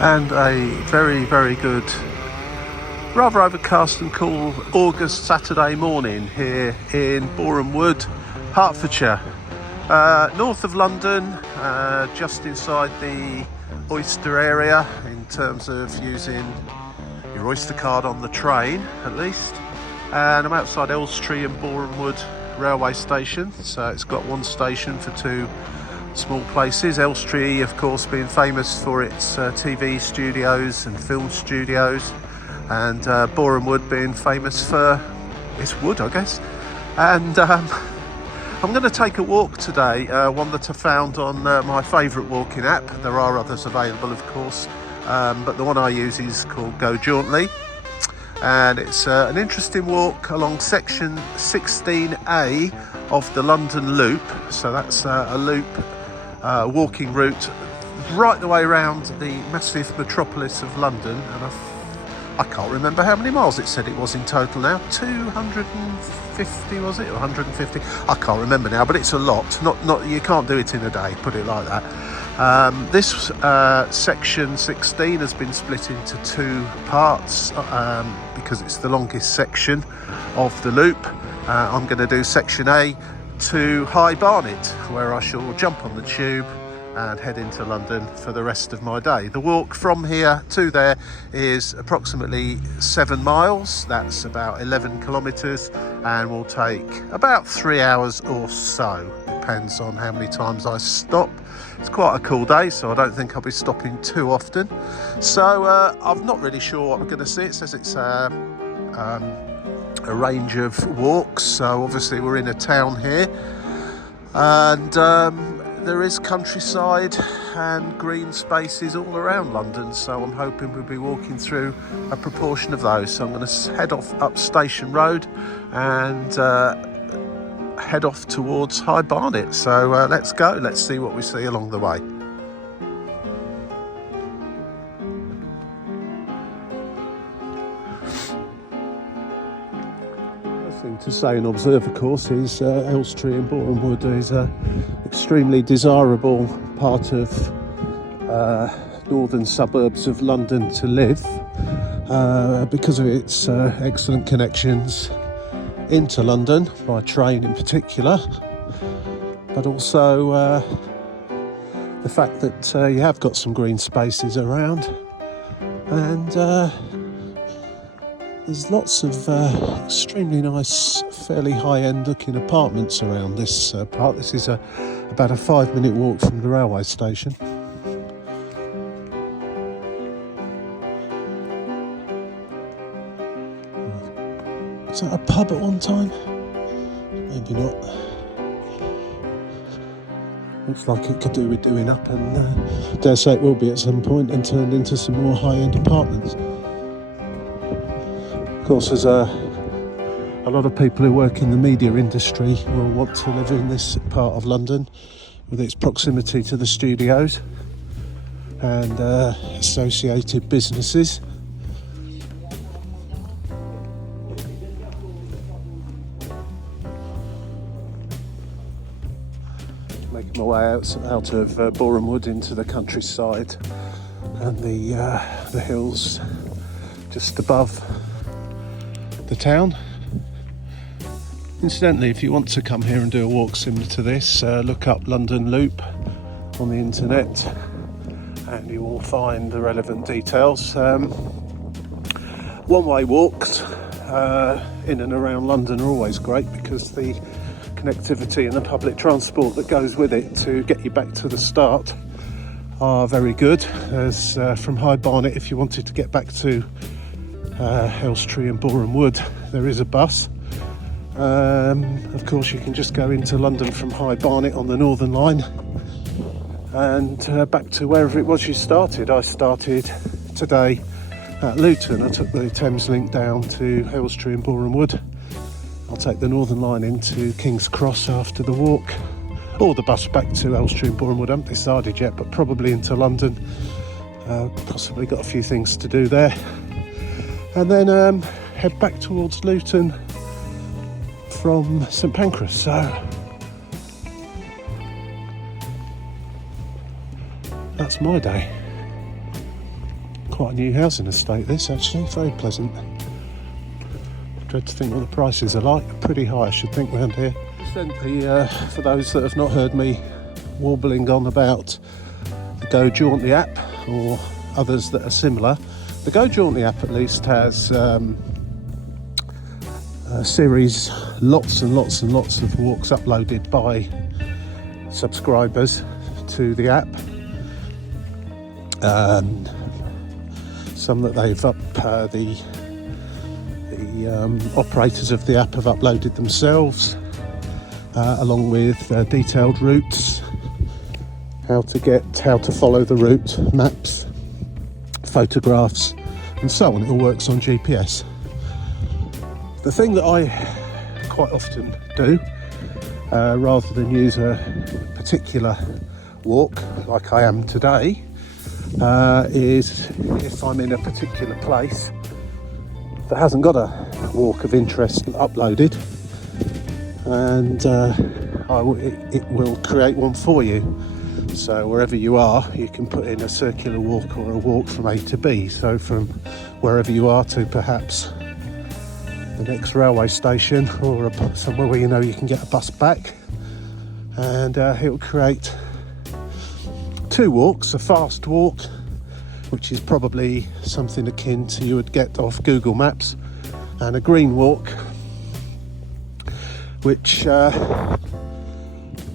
and a very, very good, rather overcast and cool August Saturday morning here in Borehamwood, Hertfordshire, north of London, just inside the Oyster area in terms of using your Oyster card on the train at least. And I'm outside Elstree and Borehamwood railway station, so it's got one station for two small places. Elstree, of course, being famous for its TV studios and film studios, and Borehamwood being famous for its wood, I guess. And I'm going to take a walk today, one that I found on my favourite walking app. There are others available, of course, but the one I use is called Go Jauntily, and it's an interesting walk along section 16A of the London Loop. So that's a loop walking route right the way around the massive metropolis of London, and I can't remember how many miles it said it was in total now. 250 was it, or 150? I can't remember now, but it's a lot. Not you can't do it in a day, put it like that. This section 16 has been split into two parts because it's the longest section of the loop. I'm going to do section A to High Barnet, where I shall jump on the tube and head into London for the rest of my day. The walk from here to there is approximately 7 miles. That's about 11 kilometres, and will take about 3 hours or so. Depends on how many times I stop. It's quite a cool day, so I don't think I'll be stopping too often. So I'm not really sure what we're going to see. It says it's a range of walks, so obviously we're in a town here, and there is countryside and green spaces all around London, so I'm hoping we'll be walking through a proportion of those. So I'm going to head off up Station Road and head off towards High Barnet. So let's go, let's see what we see along the way. Thing to say and observe, of course, is Elstree and Borehamwood is an extremely desirable part of northern suburbs of London to live because of its excellent connections into London by train in particular, but also the fact that you have got some green spaces around, and there's lots of extremely nice, fairly high-end looking apartments around this part. This is about a 5-minute walk from the railway station. Is that a pub at one time? Maybe not. Looks like it could do with doing up, and dare say it will be at some point, and turned into some more high-end apartments. Of course, there's a lot of people who work in the media industry will want to live in this part of London with its proximity to the studios and associated businesses. Making my way out of Borehamwood into the countryside and the hills just above the town. Incidentally, if you want to come here and do a walk similar to this, look up London Loop on the internet and you will find the relevant details. One-way walks in and around London are always great because the connectivity and the public transport that goes with it to get you back to the start are very good. As from High Barnet, if you wanted to get back to Elstree and Borehamwood, there is a bus. Of course, you can just go into London from High Barnet on the Northern Line and back to wherever it was you started. I started today at Luton. I took the Thames Link down to Elstree and Borehamwood. I'll take the Northern Line into King's Cross after the walk, or the bus back to Elstree and Borehamwood. I haven't decided yet, but probably into London. Possibly got a few things to do there. And then head back towards Luton from St Pancras. So that's my day. quite a new housing estate this, actually, very pleasant. Dread to think what the prices are like, pretty high I should think around here. For those that have not heard me warbling on about the Go Jauntly app or others that are similar, the Go Jauntly app at least has a series, lots and lots and lots of walks uploaded by subscribers to the app. Some that they've the operators of the app have uploaded themselves, along with detailed routes, how to follow the route, maps, photographs, and so on. It all works on GPS. The thing that I quite often do, rather than use a particular walk like I am today, is if I'm in a particular place that hasn't got a walk of interest uploaded, and it will create one for you. So wherever you are, you can put in a circular walk or a walk from A to B. So from wherever you are to perhaps the next railway station, or somewhere where you know you can get a bus back, and it will create two walks: a fast walk, which is probably something akin to you would get off Google Maps, and a green walk, which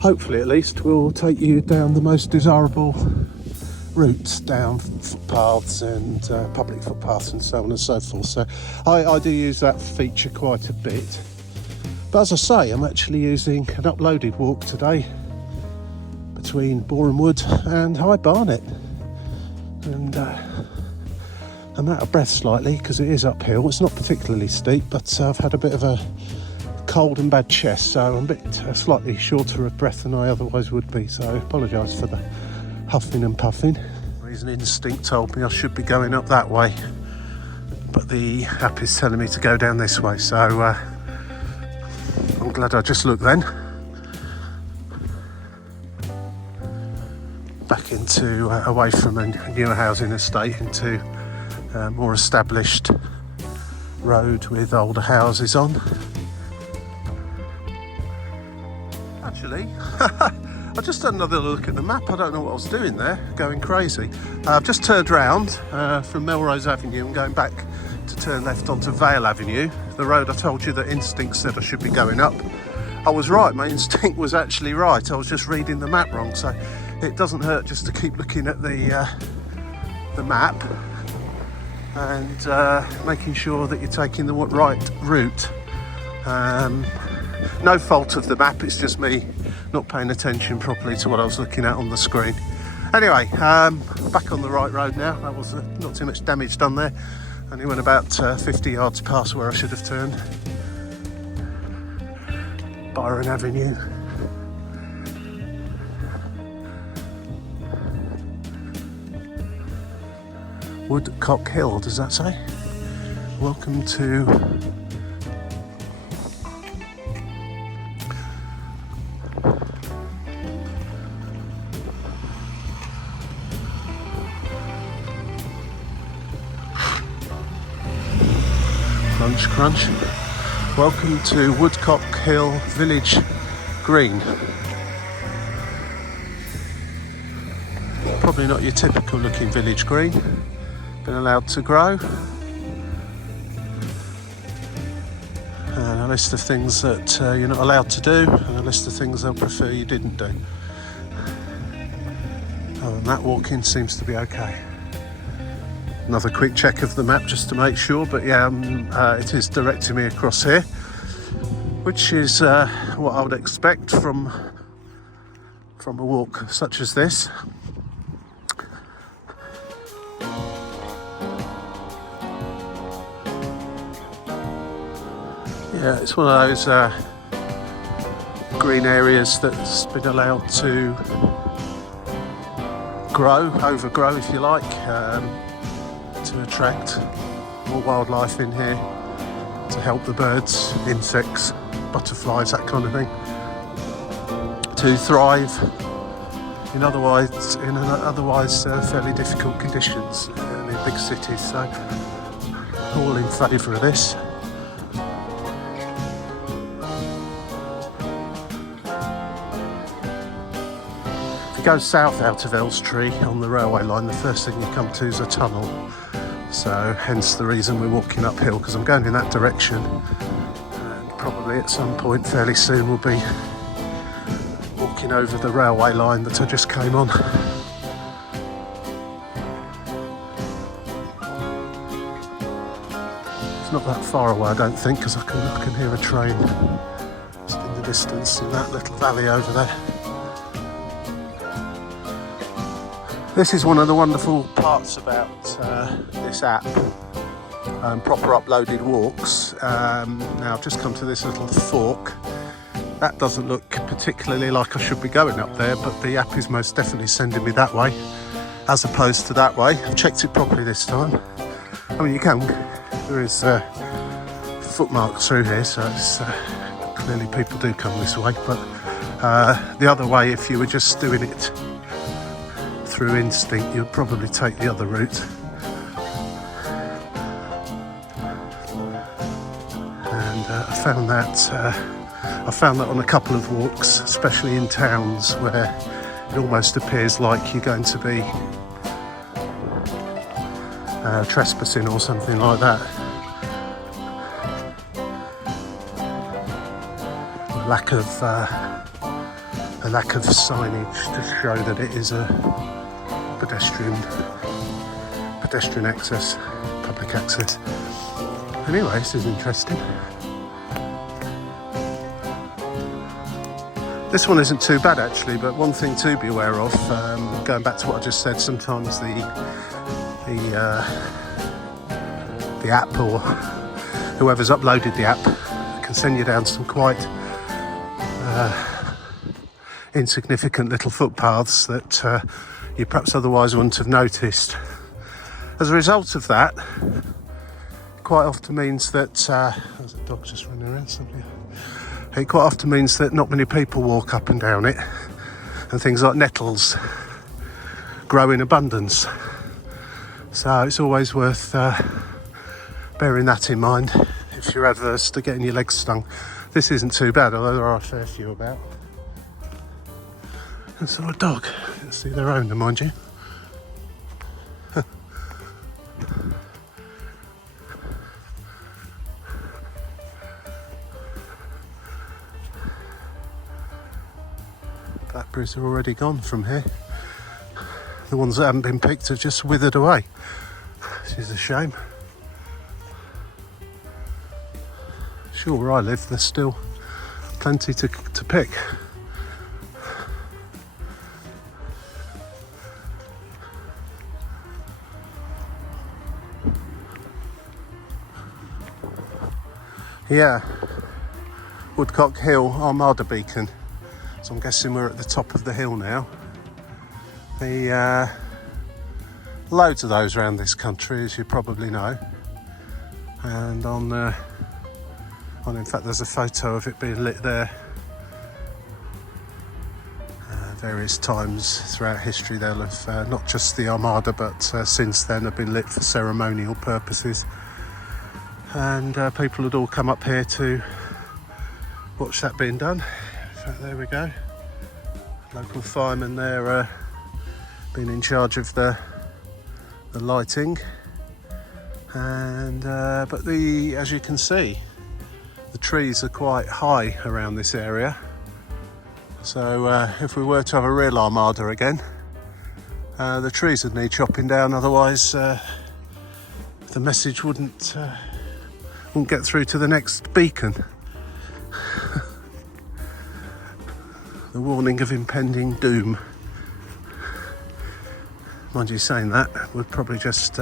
hopefully at least will take you down the most desirable routes, down footpaths and public footpaths and so on and so forth. So I do use that feature quite a bit. But as I say, I'm actually using an uploaded walk today between Borehamwood and High Barnet. And I'm out of breath slightly because it is uphill. It's not particularly steep, but I've had a bit of a cold and bad chest, so I'm a bit slightly shorter of breath than I otherwise would be, so I apologise for the huffing and puffing. Reason instinct told me I should be going up that way, but the app is telling me to go down this way, so I'm glad I just looked then. Back into away from a newer housing estate into a more established road with older houses on. Actually, I just had another look at the map. I don't know what I was doing there, going crazy. I've just turned round from Melrose Avenue and going back to turn left onto Vale Avenue, the road I told you that instinct said I should be going up. I was right, my instinct was actually right. I was just reading the map wrong, so it doesn't hurt just to keep looking at the map and making sure that you're taking the right route. No fault of the map, it's just me not paying attention properly to what I was looking at on the screen. Anyway, back on the right road now. That was not too much damage done there. Only went about 50 yards past where I should have turned. Byron Avenue. Woodcock Hill, does that say? Welcome to Crunch. Welcome to Woodcock Hill Village Green. Probably not your typical looking village green. Been allowed to grow. And a list of things that you're not allowed to do, and a list of things they'll prefer you didn't do. Other than that, walking seems to be okay. Another quick check of the map just to make sure, but yeah, it is directing me across here, which is what I would expect from a walk such as this. Yeah, it's one of those green areas that's been allowed to overgrow if you like, to attract more wildlife in here, to help the birds, insects, butterflies, that kind of thing, to thrive in otherwise fairly difficult conditions. And in big cities, so all in favour of this. If you go south out of Elstree on the railway line, the first thing you come to is a tunnel, so hence the reason we're walking uphill, because I'm going in that direction, and probably at some point fairly soon we'll be walking over the railway line that I just came on. It's not that far away, I don't think, because I can hear a train just in the distance in that little valley over there. This is one of the wonderful parts about this app, proper uploaded walks. Now I've just come to this little fork. That doesn't look particularly like I should be going up there, but the app is most definitely sending me that way as opposed to that way. I've checked it properly this time. I mean, there is footmarks through here, so it's clearly people do come this way, but the other way, if you were just doing it through instinct, you'd probably take the other route. And I found that on a couple of walks, especially in towns where it almost appears like you're going to be trespassing or something like that. A lack of signage to show that it is a pedestrian access, public access. Anyway, this is interesting. This one isn't too bad actually, but one thing to be aware of, going back to what I just said, sometimes the app or whoever's uploaded the app can send you down some quite insignificant little footpaths that you perhaps otherwise wouldn't have noticed. As a result of that, quite often means that there's a dog just running around something. It quite often means that not many people walk up and down it, and things like nettles grow in abundance. So it's always worth bearing that in mind if you're adverse to getting your legs stung. This isn't too bad, although there are a fair few about. It's not a dog. Let's see their owner, mind you. Blackberries are already gone from here. The ones that haven't been picked have just withered away, which is a shame. Sure, where I live, there's still plenty to pick. Yeah, Woodcock Hill Armada Beacon. So I'm guessing we're at the top of the hill now. Loads of those around this country, as you probably know. And in fact, there's a photo of it being lit there. Various times throughout history, they'll have not just the Armada, but since then have been lit for ceremonial purposes. And people would all come up here to watch that being done. In fact, there we go. Local firemen there being in charge of the lighting. And but as you can see, the trees are quite high around this area. So if we were to have a real Armada again, the trees would need chopping down, otherwise the message wouldn't get through to the next beacon. The warning of impending doom. Mind you, saying that, we'd probably just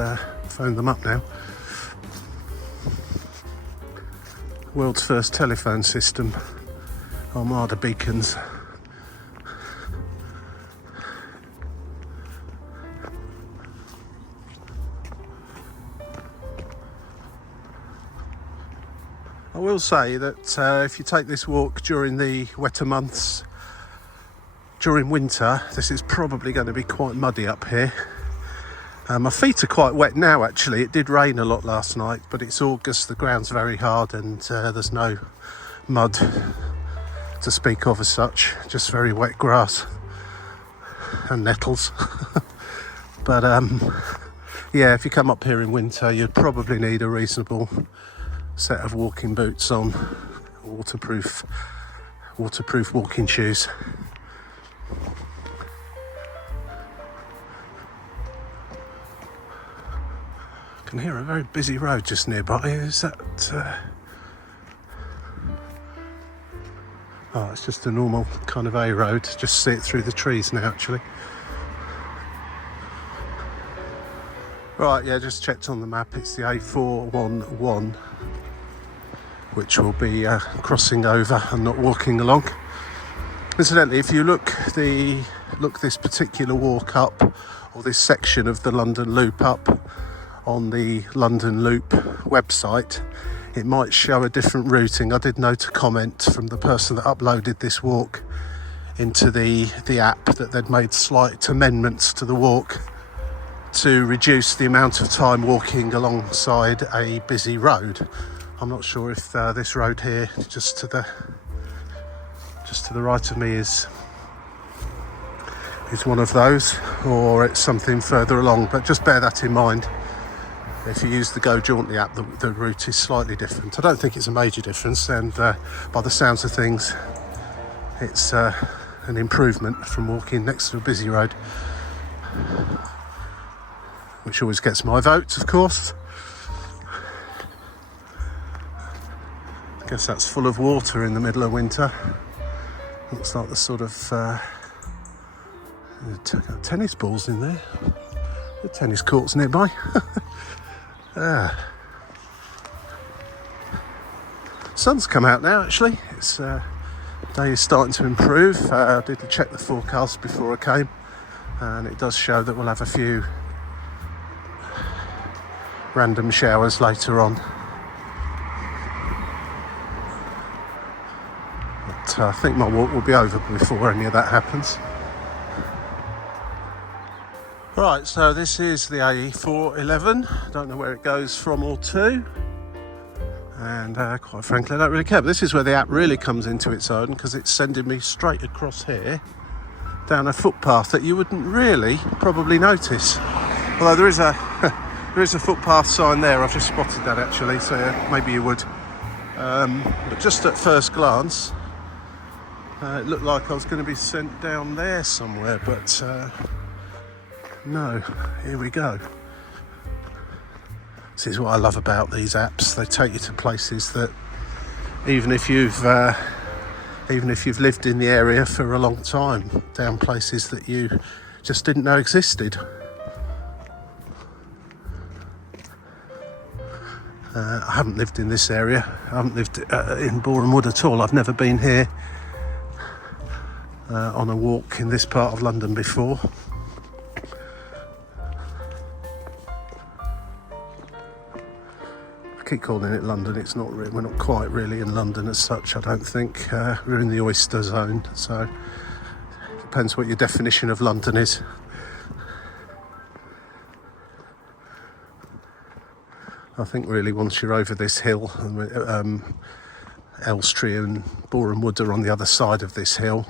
phone them up now. World's first telephone system, Armada beacons. I will say that if you take this walk during the wetter months, during winter, this is probably going to be quite muddy up here. My feet are quite wet now actually. It did rain a lot last night, but it's August, the ground's very hard, and there's no mud to speak of as such, just very wet grass and nettles. But yeah, if you come up here in winter, you'd probably need a reasonable set of walking boots on, waterproof walking shoes. I can hear a very busy road just nearby. Is that oh, it's just a normal kind of A road. Just see it through the trees now actually. Right, yeah, just checked on the map. It's the A411, which will be crossing over and not walking along. Incidentally, if you look this particular walk up, or this section of the London Loop up on the London Loop website, it might show a different routing. I did note a comment from the person that uploaded this walk into the app that they'd made slight amendments to the walk to reduce the amount of time walking alongside a busy road. I'm not sure if this road here, just to the right of me, is one of those, or it's something further along. But just bear that in mind. If you use the Go Jauntly app, the route is slightly different. I don't think it's a major difference, and by the sounds of things, it's an improvement from walking next to a busy road, which always gets my vote, of course. I guess that's full of water in the middle of winter. Looks like the sort of tennis balls in there. The tennis courts nearby. Sun's come out now actually. It's day is starting to improve. I did check the forecast before I came, and it does show that we'll have a few random showers later on. But I think my walk will be over before any of that happens. Right, so this is the A411. I don't know where it goes from or to, and quite frankly I don't really care. But this is where the app really comes into its own, because it's sending me straight across here down a footpath that you wouldn't really probably notice, although there is a footpath sign there. I've just spotted that actually, so maybe you would, but just at first glance it looked like I was going to be sent down there somewhere, but no, here we go. This is what I love about these apps. They take you to places that even if you've lived in the area for a long time, down places that you just didn't know existed. I haven't lived in this area. I haven't lived in Borehamwood at all. I've never been here on a walk in this part of London before. I keep calling it London. It's not. We're not quite really in London as such, I don't think. We're in the oyster zone, so it depends what your definition of London is. I think really once you're over this hill, Elstree and Borehamwood are on the other side of this hill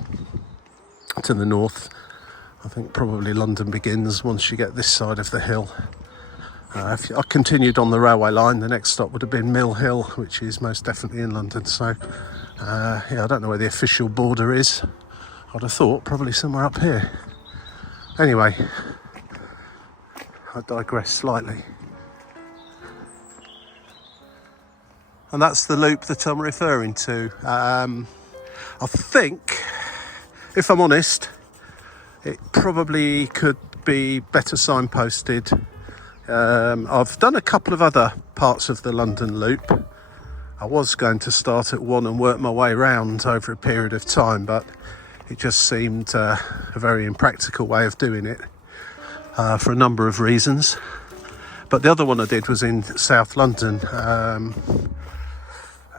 to the north. I think probably London begins once you get this side of the hill. If I continued on the railway line, the next stop would have been Mill Hill, which is most definitely in London. So yeah, I don't know where the official border is. I'd have thought probably somewhere up here. Anyway, I digress slightly. And that's the loop that I'm referring to. I think, if I'm honest, it probably could be better signposted. I've done a couple of other parts of the London Loop. I was going to start at one and work my way round over a period of time, but it just seemed a very impractical way of doing it for a number of reasons. But the other one I did was in South London,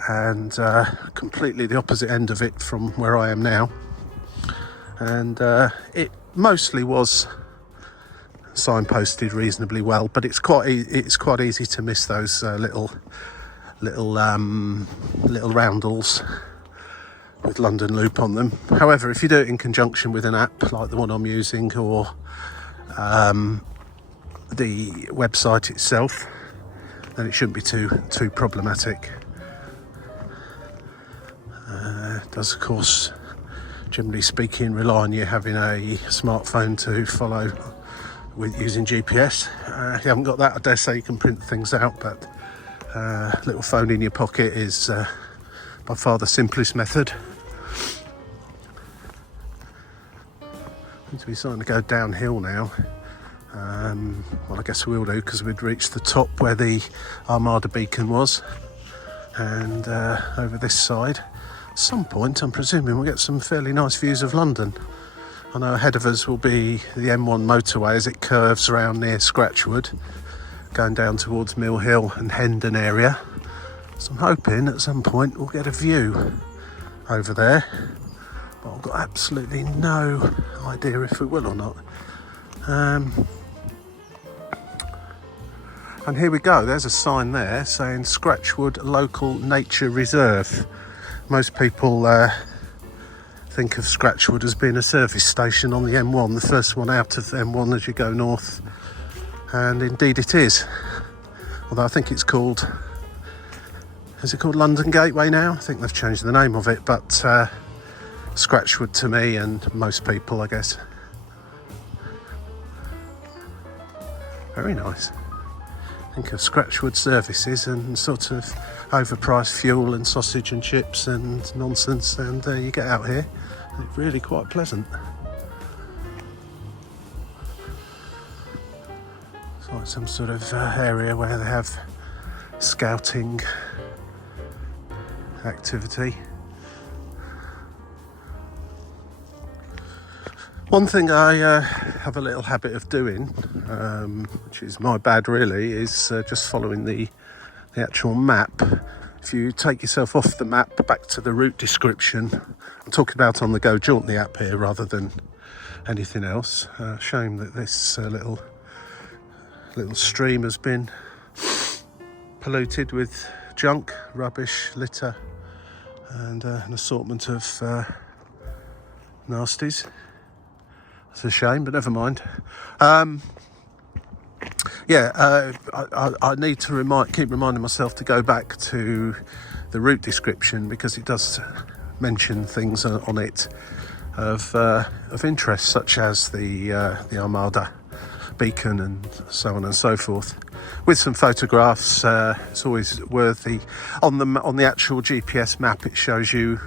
and completely the opposite end of it from where I am now, and it mostly was signposted reasonably well, but it's quite easy to miss those little roundels with London Loop on them. However, if you do it in conjunction with an app like the one I'm using, or the website itself, then it shouldn't be too problematic. It does, of course, generally speaking, rely on you having a smartphone to follow with using GPS. If you haven't got that, I dare say you can print things out, but little phone in your pocket is by far the simplest method. Seem to be starting to go downhill now. Well, I guess we will do, because we'd reached the top where the Armada beacon was, and over this side at some point I'm presuming we'll get some fairly nice views of London. I know ahead of us will be the M1 motorway as it curves around near Scratchwood, going down towards Mill Hill and Hendon area. So I'm hoping at some point we'll get a view over there, but I've got absolutely no idea if we will or not. And here we go, there's a sign there saying Scratchwood Local Nature Reserve. Most people think of Scratchwood as being a service station on the M1, the first one out of the M1 as you go north, and indeed it is. Although I think it's called, is it called London Gateway now? I think they've changed the name of it, but Scratchwood to me and most people, I guess. Very nice. Think of Scratchwood services and sort of overpriced fuel and sausage and chips and nonsense, and you get out here and it's really quite pleasant. It's like some sort of area where they have scouting activity. One thing I have a little habit of doing, which is my bad really, is just following the actual map. If you take yourself off the map back to the route description, I'm talking about on the Go Jauntly app here rather than anything else. Shame that this little stream has been polluted with junk, rubbish, litter, and an assortment of nasties. It's a shame, but never mind. I need to keep reminding myself to go back to the route description, because it does mention things on it of interest, such as the Armada beacon and so on and so forth, with some photographs. It's always worthy. On the actual GPS map, it shows you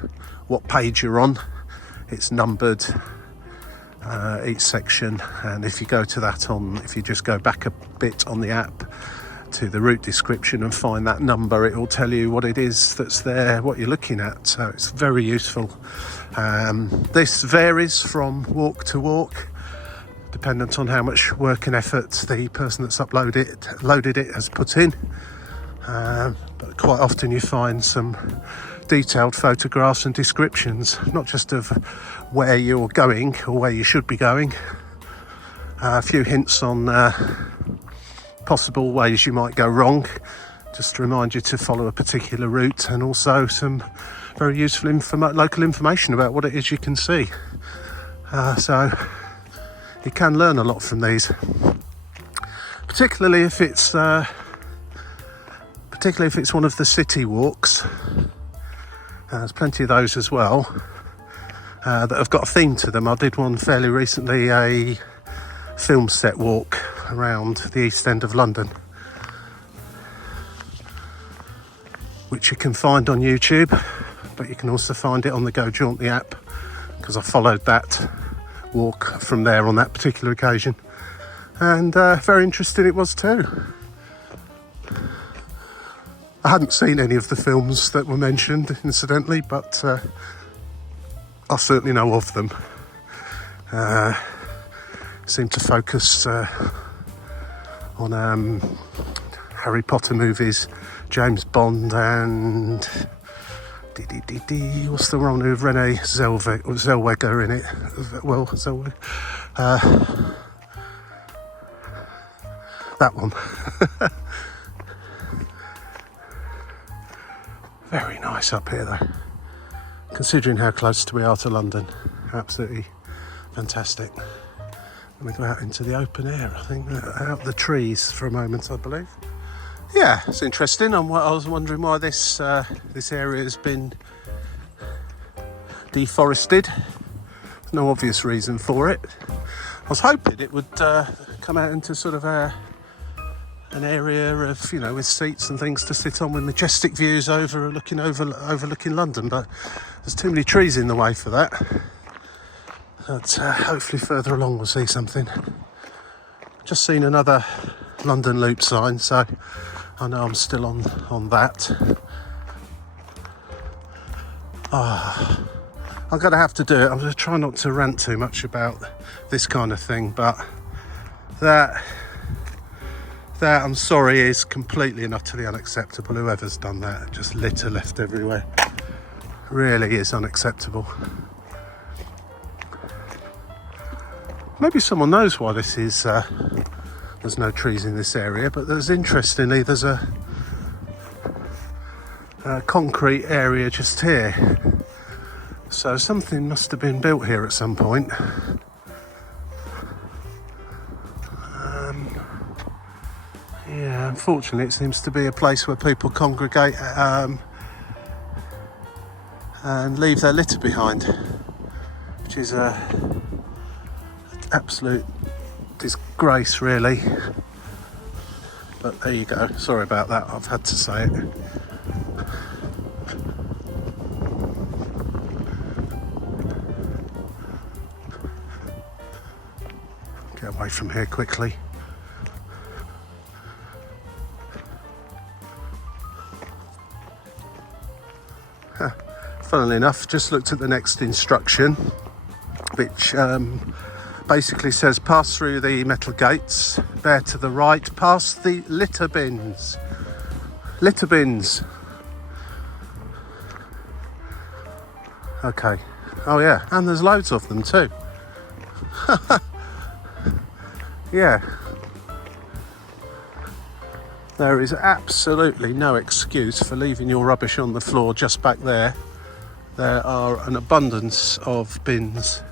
what page you're on. It's numbered, each section, and if you go to that if you just go back a bit on the app to the route description and find that number, it will tell you what it is that's there, what you're looking at. So it's very useful. This varies from walk to walk, dependent on how much work and effort the person that's loaded it has put in, but quite often you find some detailed photographs and descriptions, not just of where you're going or where you should be going, a few hints on possible ways you might go wrong, just to remind you to follow a particular route, and also some very useful local information about what it is you can see. So you can learn a lot from these, particularly if it's one of the city walks. There's plenty of those as well that have got a theme to them. I did one fairly recently, a film set walk around the East End of London, which you can find on YouTube, but you can also find it on the Go Jauntly app, because I followed that walk from there on that particular occasion, and very interesting it was too. I hadn't seen any of the films that were mentioned, incidentally, but I certainly know of them. Seem to focus on Harry Potter movies, James Bond, and what's the one with Renee Zellweger in it? Well, Zellweger. That one. Very nice up here though, considering how close we are to London. Absolutely fantastic. Let me go out into the open air, I think, out the trees for a moment, I believe. Yeah, it's interesting. I was wondering why this area has been deforested. There's no obvious reason for it. I was hoping it would come out into sort of an area of, you know, with seats and things to sit on with majestic views overlooking London, but there's too many trees in the way for that. But hopefully further along we'll see something. Just seen another London Loop sign, so I know I'm still on that. I'm going to have to do it. I'm going to try not to rant too much about this kind of thing, but that I'm sorry is completely and utterly unacceptable. Whoever's done that, just litter left everywhere, really is unacceptable. Maybe someone knows why this is. There's no trees in this area, but interestingly there's a concrete area just here. So something must have been built here at some point. Yeah, unfortunately it seems to be a place where people congregate and leave their litter behind, which is an absolute disgrace really. But there you go, sorry about that, I've had to say it. Get away from here quickly. Funnily enough, just looked at the next instruction, which basically says pass through the metal gates, bear to the right, past the litter bins. Litter bins. Okay. Oh yeah, and there's loads of them too. Yeah. There is absolutely no excuse for leaving your rubbish on the floor just back there. There are an abundance of bins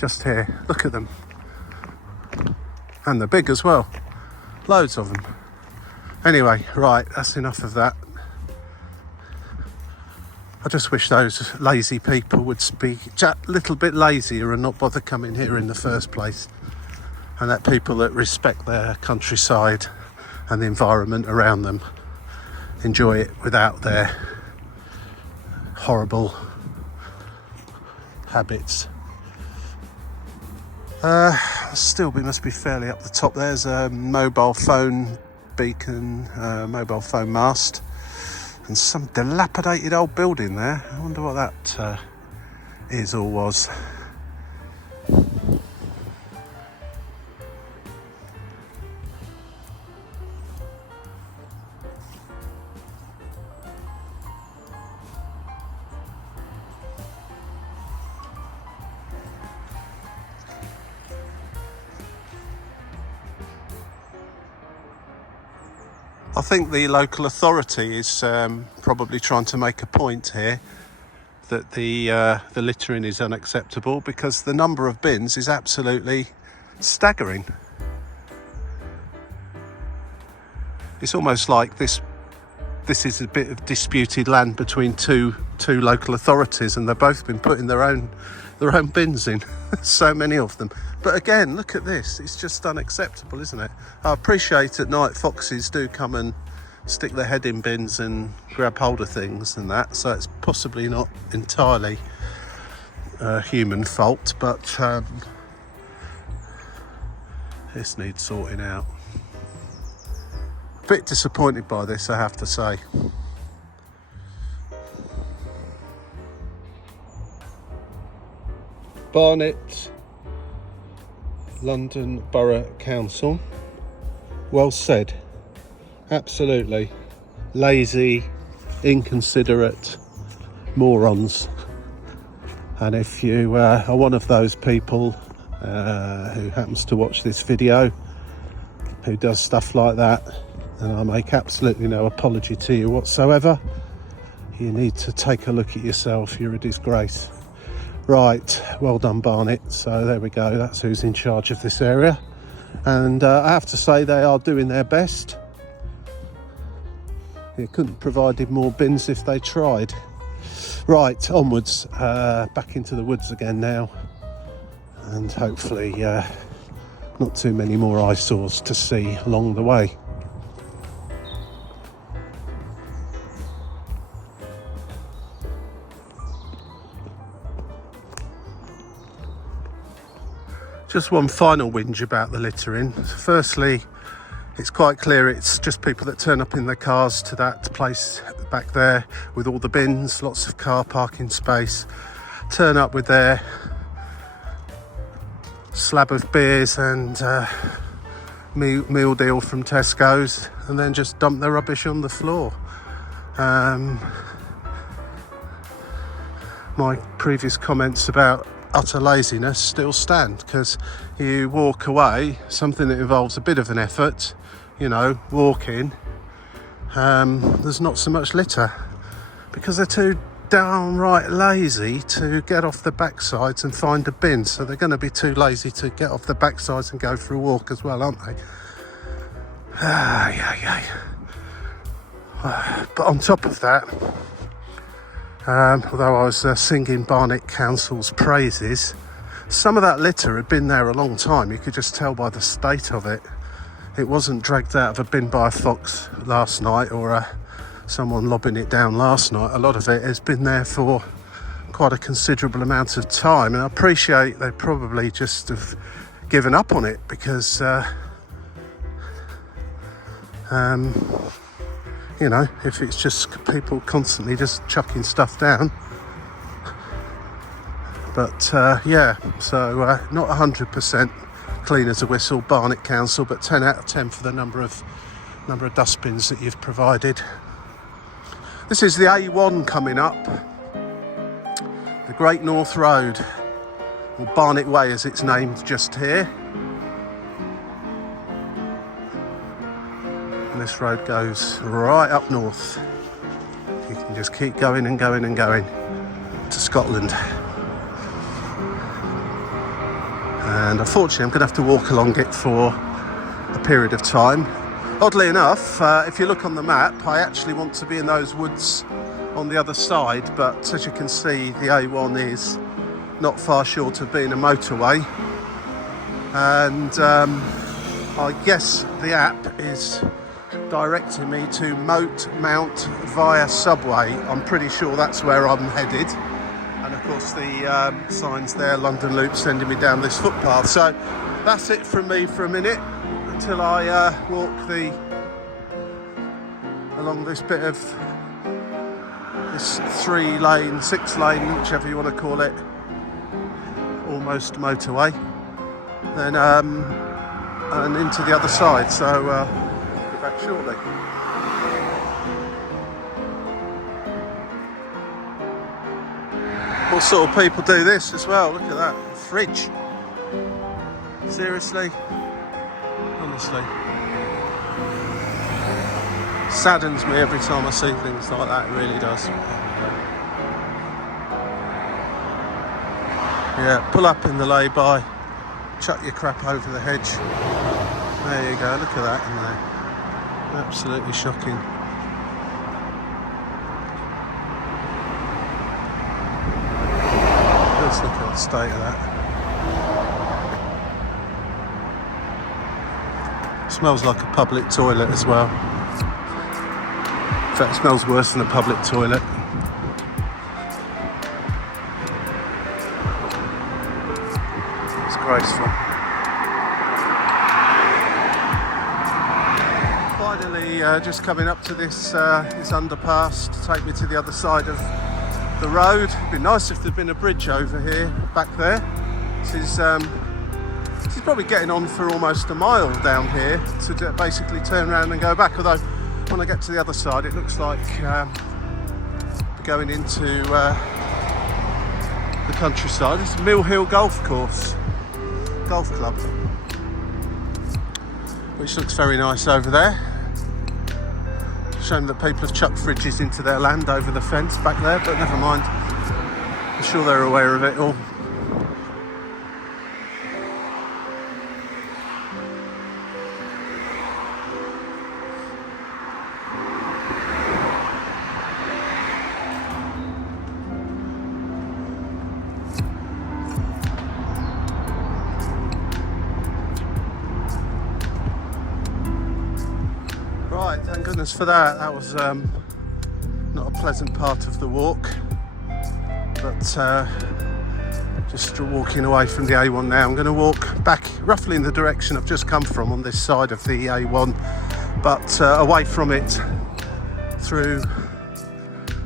just here. Look at them. And they're big as well. Loads of them. Anyway, right, that's enough of that. I just wish those lazy people would be just a little bit lazier and not bother coming here in the first place. And that people that respect their countryside and the environment around them enjoy it without their horrible habits. Still, we must be fairly up the top. There's a mobile phone beacon, mobile phone mast, and some dilapidated old building there. I wonder what that is or was. I think the local authority is probably trying to make a point here that the littering is unacceptable, because the number of bins is absolutely staggering. It's almost like this is a bit of disputed land between two local authorities, and they've both been putting their own bins in. So many of them. But again, look at this. It's just unacceptable, isn't it? I appreciate at night foxes do come and stick their head in bins and grab hold of things and that, so it's possibly not entirely human fault, but this needs sorting out. A bit disappointed by this, I have to say. Barnet, London Borough Council. Well said. Absolutely. Lazy, inconsiderate morons. And if you are one of those people who happens to watch this video, who does stuff like that, and I make absolutely no apology to you whatsoever. You need to take a look at yourself. You're a disgrace. Right, well done, Barnet. So there we go, that's who's in charge of this area, and I have to say they are doing their best. You couldn't have provided more bins if they tried. Right, onwards, back into the woods again now, and hopefully not too many more eyesores to see along the way. Just one final whinge about the littering. Firstly, it's quite clear it's just people that turn up in their cars to that place back there with all the bins, lots of car parking space, turn up with their slab of beers and meal deal from Tesco's, and then just dump their rubbish on the floor. My previous comments about utter laziness still stand, because you walk away, something that involves a bit of an effort, you know, walking, there's not so much litter because they're too downright lazy to get off the backsides and find a bin. So they're going to be too lazy to get off the backsides and go for a walk as well, aren't they? But on top of that, although I was singing Barnet Council's praises, some of that litter had been there a long time. You could just tell by the state of it. It wasn't dragged out of a bin by a fox last night, or someone lobbing it down last night. A lot of it has been there for quite a considerable amount of time, and I appreciate they probably just have given up on it because you know, if it's just people constantly just chucking stuff down. But yeah, so not 100% clean as a whistle, Barnet Council, but 10 out of 10 for the number of dustbins that you've provided. This is the A1 coming up, the Great North Road, or Barnet Way as it's named just here. And this road goes right up north. You can just keep going and going and going to Scotland. And unfortunately I'm going to have to walk along it for a period of time. Oddly enough, if you look on the map, I actually want to be in those woods on the other side, but as you can see, the A1 is not far short of being a motorway, and I guess the app is directing me to Moat Mount via Subway. I'm pretty sure that's where I'm headed, and of course the signs there, London Loop, sending me down this footpath. So that's it from me for a minute until I walk along this bit of this 3-lane, 6-lane, whichever you want to call it, almost motorway, then and into the other side. So I'll be back shortly. What sort of people do this as well? Look at that fridge. Seriously, honestly, saddens me every time I see things like that. It really does. Yeah, pull up in the lay-by, chuck your crap over the hedge. There you go, look at that in there. Absolutely shocking. Let's look at the state of that. Smells like a public toilet as well. In fact, it smells worse than a public toilet. Disgraceful. Finally, just coming up to this underpass to take me to the other side of the road. It'd be nice if there'd been a bridge over here, back there. This is probably getting on for almost a mile down here to basically turn around and go back. Although when I get to the other side, it looks like going into the countryside. This is Mill Hill Golf Course. Golf Club, which looks very nice over there. Shame that people have chucked fridges into their land over the fence back there, but never mind. I'm sure they're aware of it all. Right, thank goodness for that. That was not a pleasant part of the walk, but just walking away from the A1 now. I'm going to walk back roughly in the direction I've just come from on this side of the A1, but away from it through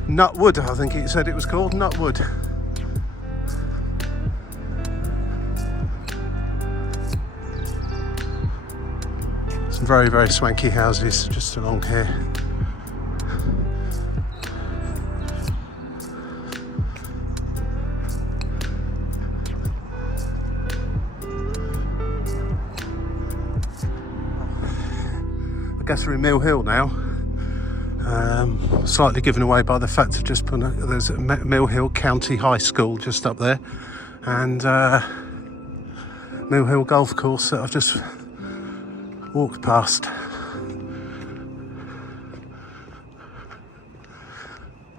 Nutwood, I think it said it was called, Nutwood. Some very, very swanky houses just along here. I guess we're in Mill Hill now. Slightly given away by the fact of just putting there's a Mill Hill County High School just up there, and Mill Hill Golf Course that I've just walked past.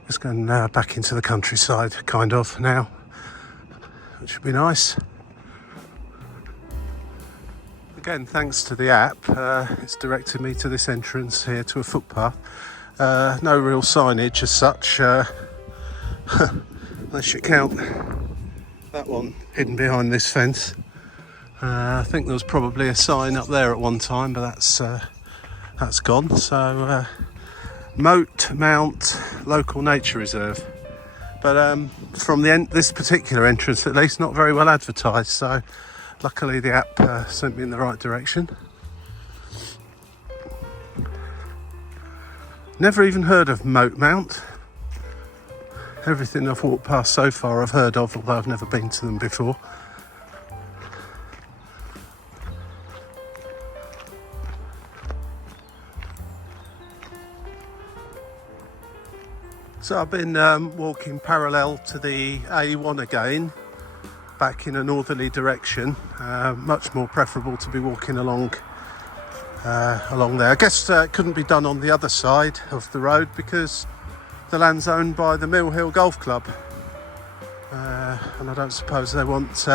Just going back into the countryside, kind of, now, which should be nice. Again, thanks to the app, it's directed me to this entrance here to a footpath. No real signage as such, unless you count that one hidden behind this fence. I think there was probably a sign up there at one time, but that's gone. So Moat Mount Local Nature Reserve, but from this particular entrance at least, not very well advertised. So luckily the app sent me in the right direction. Never even heard of Moat Mount. Everything I've walked past so far I've heard of, although I've never been to them before. So I've been walking parallel to the A1 again, back in a northerly direction. Much more preferable to be walking along there. I guess it couldn't be done on the other side of the road because the land's owned by the Mill Hill Golf Club, and I don't suppose they want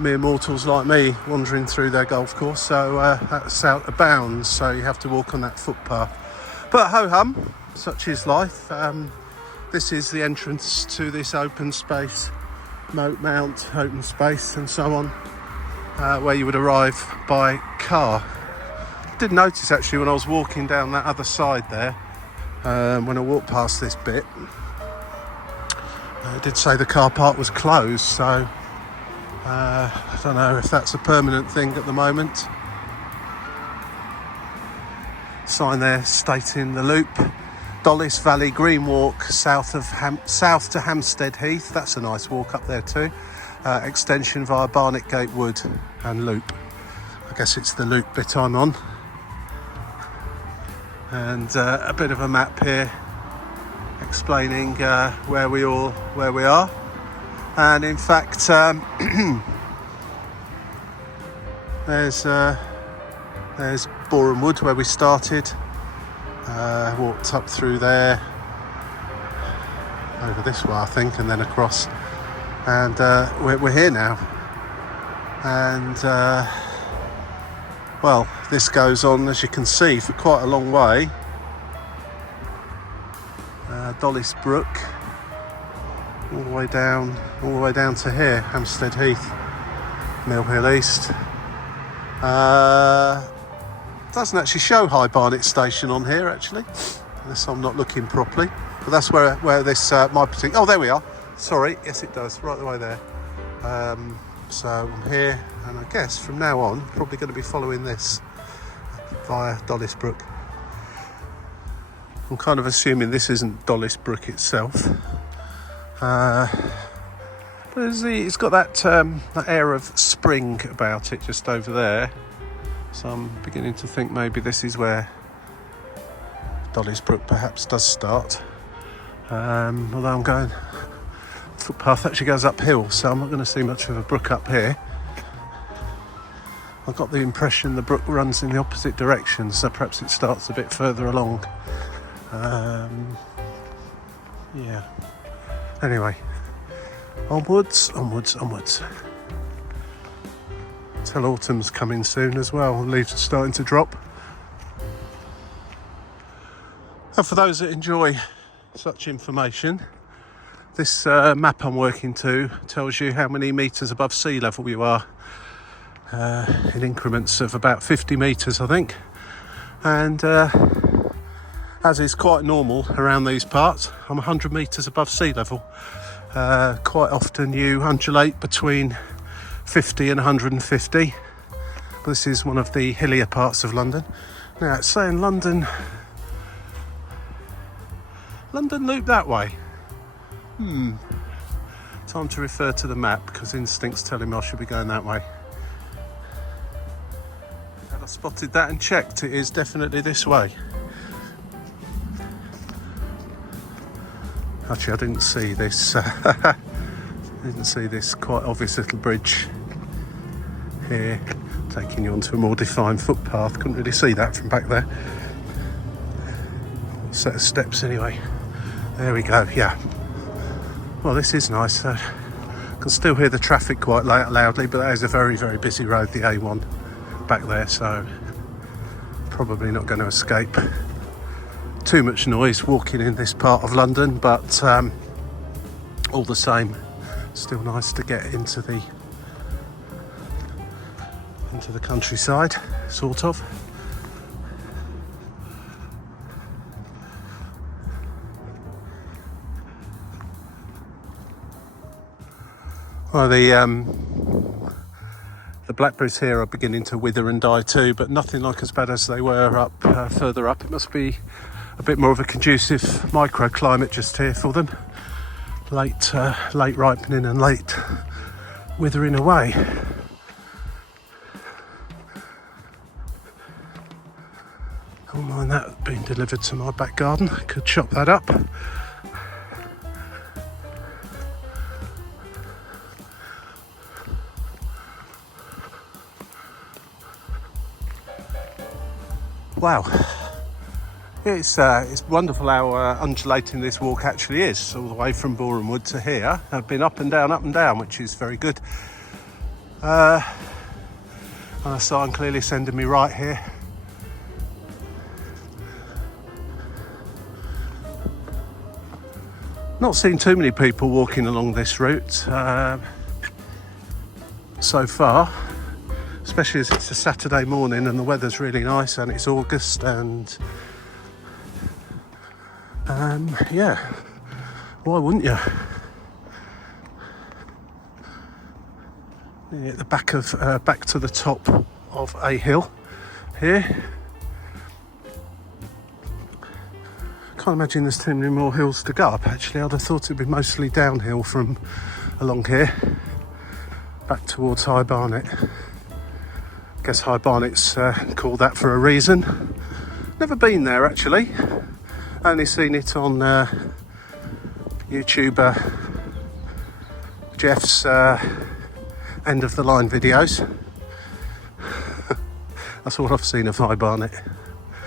mere mortals like me wandering through their golf course, so that's out of bounds, so you have to walk on that footpath. But ho-hum, such is life. This is the entrance to this open space, Moat Mount open space, and so on, where you would arrive by car. Did notice actually when I was walking down that other side there, when I walked past this bit, it did say the car park was closed, so I don't know if that's a permanent thing at the moment. Sign there stating the loop, Dollis Valley Green Walk, south to Hampstead Heath. That's a nice walk up there too. Extension via Barnet Gate Wood and loop. I guess it's the loop bit I'm on. And a bit of a map here explaining where we are. And in fact, there's Borehamwood where we started. Walked up through there, over this way I think, and then across, and we're here now. And well, this goes on, as you can see, for quite a long way. Dollis Brook, all the way down to here, Hampstead Heath, Mill Hill East. Doesn't actually show High Barnet station on here actually, unless I'm not looking properly. But that's where this my particular. Oh, there we are. Sorry, yes it does, right the way there. So I'm here, and I guess from now on, probably going to be following this via Dollis Brook. I'm kind of assuming this isn't Dollis Brook itself. It's got that air of spring about it just over there. So I'm beginning to think maybe this is where Dolly's Brook perhaps does start. Although I'm going, footpath actually goes uphill, so I'm not going to see much of a brook up here. I got the impression the brook runs in the opposite direction, so perhaps it starts a bit further along. Yeah. Anyway, onwards. Till autumn's coming soon as well. The leaves are starting to drop. And for those that enjoy such information, this map I'm working to tells you how many metres above sea level you are in increments of about 50 metres, I think. And as is quite normal around these parts, I'm 100 metres above sea level. Quite often you undulate between 50 and 150. This is one of the hillier parts of London. Now it's saying London Loop that way. Time to refer to the map because instincts tell him I should be going that way. And I spotted that and checked. It is definitely this way. Actually, I didn't see this. Didn't see this quite obvious little bridge here, taking you onto a more defined footpath. Couldn't really see that from back there. Set of steps anyway. There we go. Yeah. Well, this is nice. I can still hear the traffic quite loudly, but that is a very, very busy road, the A1 back there, so probably not going to escape too much noise walking in this part of London, but all the same, still nice to get into the countryside, sort of. Well, the blackberries here are beginning to wither and die too, but nothing like as bad as they were up further up. It must be a bit more of a conducive microclimate just here for them. Late ripening and late withering away. I don't mind that being delivered to my back garden. I could chop that up. Wow, it's wonderful how undulating this walk actually is, all the way from Borehamwood to here. I've been up and down, which is very good. And a sign clearly sending me right here. Not seen too many people walking along this route so far. Especially as it's a Saturday morning and the weather's really nice and it's August and yeah, why wouldn't you? At the back to the top of a hill here. Can't imagine there's too many more hills to go up actually. I'd have thought it'd be mostly downhill from along here back towards High Barnet. I guess High Barnet's called that for a reason. Never been there actually. Only seen it on YouTuber Jeff's end of the line videos. That's all I've seen of High Barnet.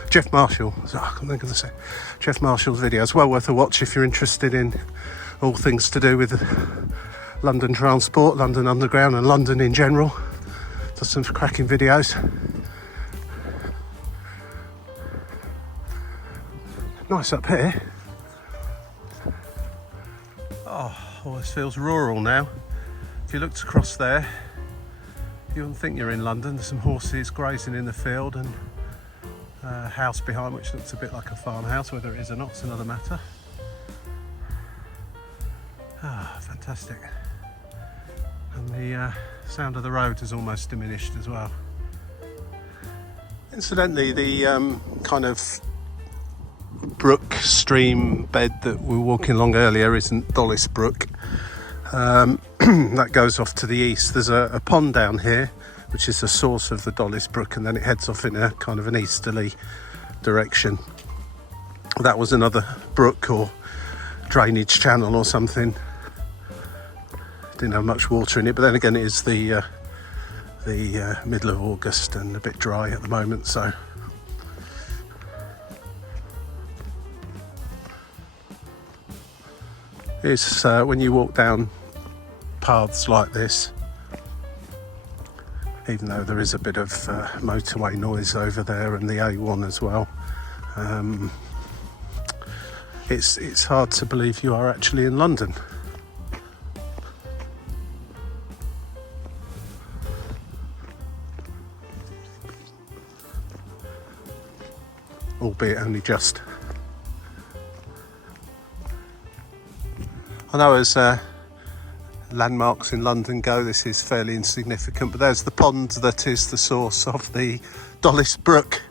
Jeff Marshall. I can't think of the Jeff Marshall's videos. Well worth a watch if you're interested in all things to do with London transport, London Underground, and London in general. Does some cracking videos. Nice up here. Oh, all this feels rural now. If you looked across there, you wouldn't think you're in London. There's some horses grazing in the field and a house behind which looks a bit like a farmhouse. Whether it is or not is another matter. Ah, fantastic. And the sound of the road has almost diminished as well. Incidentally, the kind of brook stream bed that we were walking along earlier isn't Dollis Brook. that goes off to the east. There's a pond down here, which is the source of the Dollis Brook, and then it heads off in a kind of an easterly direction. That was another brook or drainage channel or something. Didn't have much water in it, but then again, it is the middle of August and a bit dry at the moment, so. It's when you walk down paths like this, even though there is a bit of motorway noise over there and the A1 as well, it's hard to believe you are actually in London. Albeit only just. I know as landmarks in London go, this is fairly insignificant, but there's the pond that is the source of the Dollis Brook,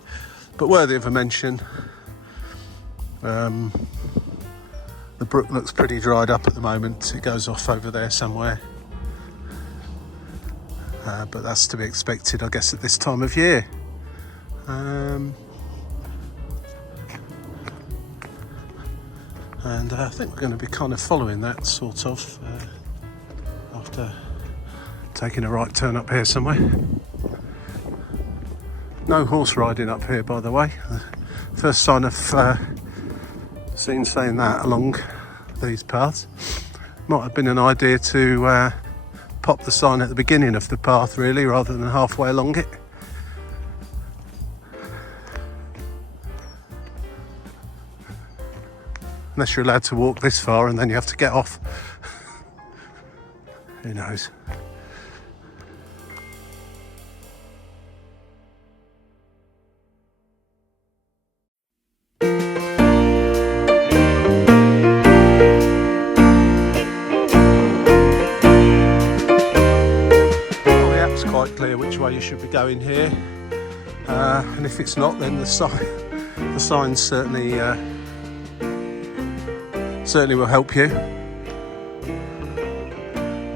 but worthy of a mention. The brook looks pretty dried up at the moment. It goes off over there somewhere, but that's to be expected, I guess, at this time of year. And I think we're going to be kind of following that sort of after taking a right turn up here somewhere. No horse riding up here, by the way. First sign of seen saying that along these paths. Might have been an idea to pop the sign at the beginning of the path, really, rather than halfway along it. Unless you're allowed to walk this far and then you have to get off. Who knows? Well, the app's quite clear which way you should be going here. And if it's not, then the sign certainly will help you.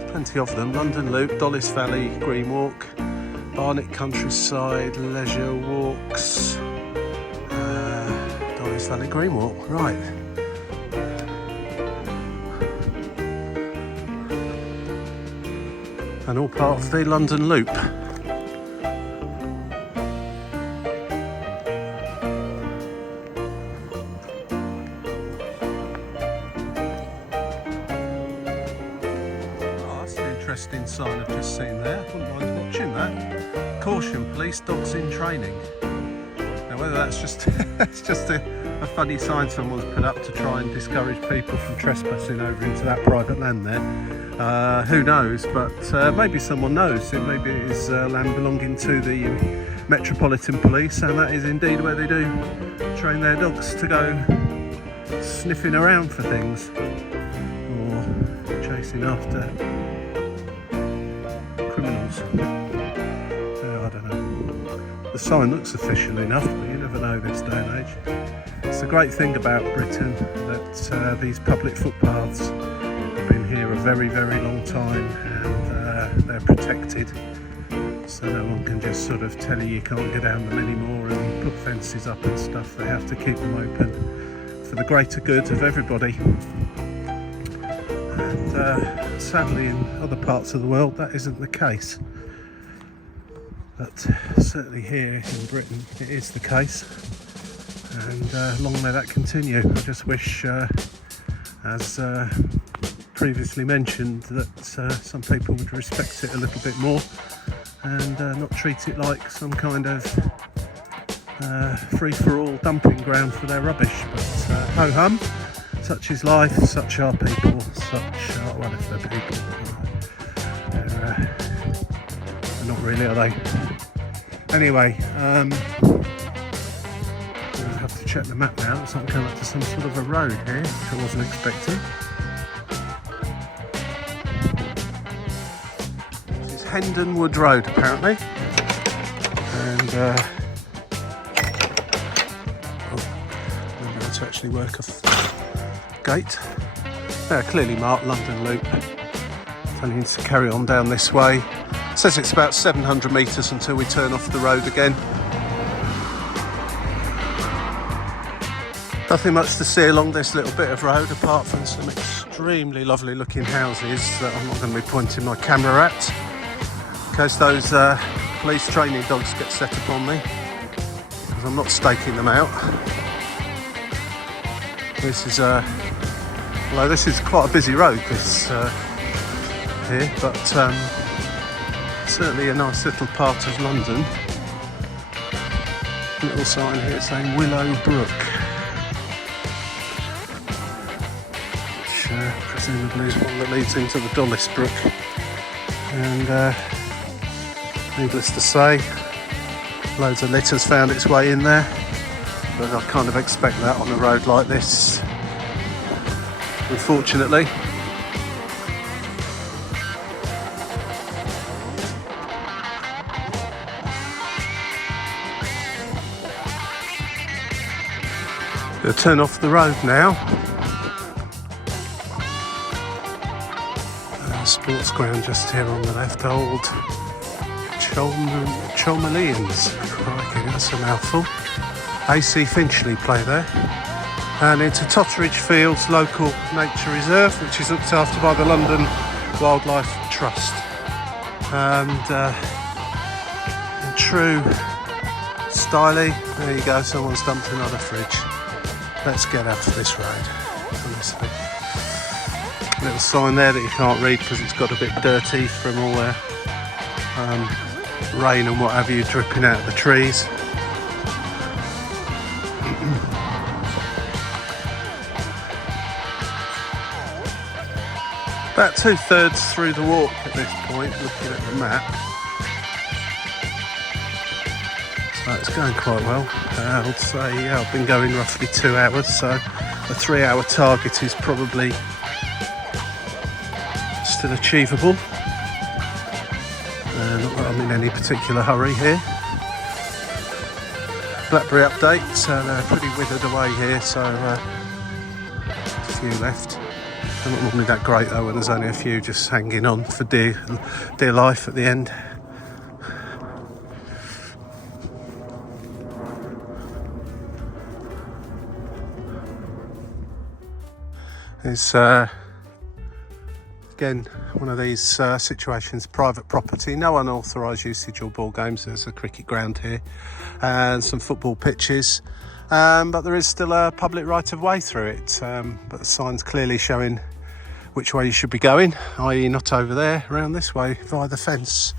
Plenty of them. London Loop, Dollis Valley, Green Walk, Barnet Countryside, Leisure Walks, Dollis Valley, Green Walk, right. And all part of the London Loop. Interesting sign I've just seen there. I wouldn't mind watching that. Caution, police dogs in training. Now whether that's just it's just a funny sign someone's put up to try and discourage people from trespassing over into that private land there, who knows, but maybe someone knows. Maybe it is land belonging to the Metropolitan Police, and that is indeed where they do train their dogs to go sniffing around for things or chasing after criminals. I don't know. The sign looks official enough, but you never know this day and age. It's the great thing about Britain that these public footpaths have been here a very, very long time, and they're protected, so no one can just sort of tell you can't get down them anymore and put fences up and stuff. They have to keep them open for the greater good of everybody. And sadly in other parts of the world that isn't the case, but certainly here in Britain it is the case, and long may that continue. I just wish, as previously mentioned, that some people would respect it a little bit more and not treat it like some kind of free-for-all dumping ground for their rubbish. But ho-hum. Such is life, such are people, well, if they're people, they're not really, are they? Anyway, I'll have to check the map now. It's not coming up to some sort of a road here, which I wasn't expecting. This is Hendon Wood Road, apparently. And, remember how to actually work a gate. Clearly marked London Loop, Planning to carry on down this way. It says it's about 700 metres until we turn off the road again. Nothing much to see along this little bit of road apart from some extremely lovely looking houses that I'm not going to be pointing my camera at in case those police training dogs get set upon me, because I'm not staking them out. This is although this is quite a busy road this here, but certainly a nice little part of London. A little sign here saying Willow Brook, which presumably is one that leads into the Dulles Brook. And needless to say, loads of litter's found its way in there, but I kind of expect that on a road like this, unfortunately. Gonna turn off the road now. Sports ground just here on the left, old Cholmondeleyans. Crikey, that's a mouthful. AC Finchley play there. And into Totteridge Fields Local Nature Reserve, which is looked after by the London Wildlife Trust. And in true styly, there you go, someone's dumped another fridge. Let's get out of this road, honestly. Little sign there that you can't read because it's got a bit dirty from all the rain and what have you dripping out of the trees. About 2/3 through the walk at this point, looking at the map. So it's going quite well. I'd say I've been going roughly 2 hours, so a 3-hour target is probably still achievable. Not that I'm in any particular hurry here. Blackberry update, so they're pretty withered away here, so a few left. They're not normally that great though when there's only a few just hanging on for dear life at the end. It's again one of these situations, private property, no unauthorised usage or ball games. There's a cricket ground here and some football pitches, but there is still a public right of way through it, but the sign's clearly showing which way you should be going, i.e. not over there, around this way via the fence,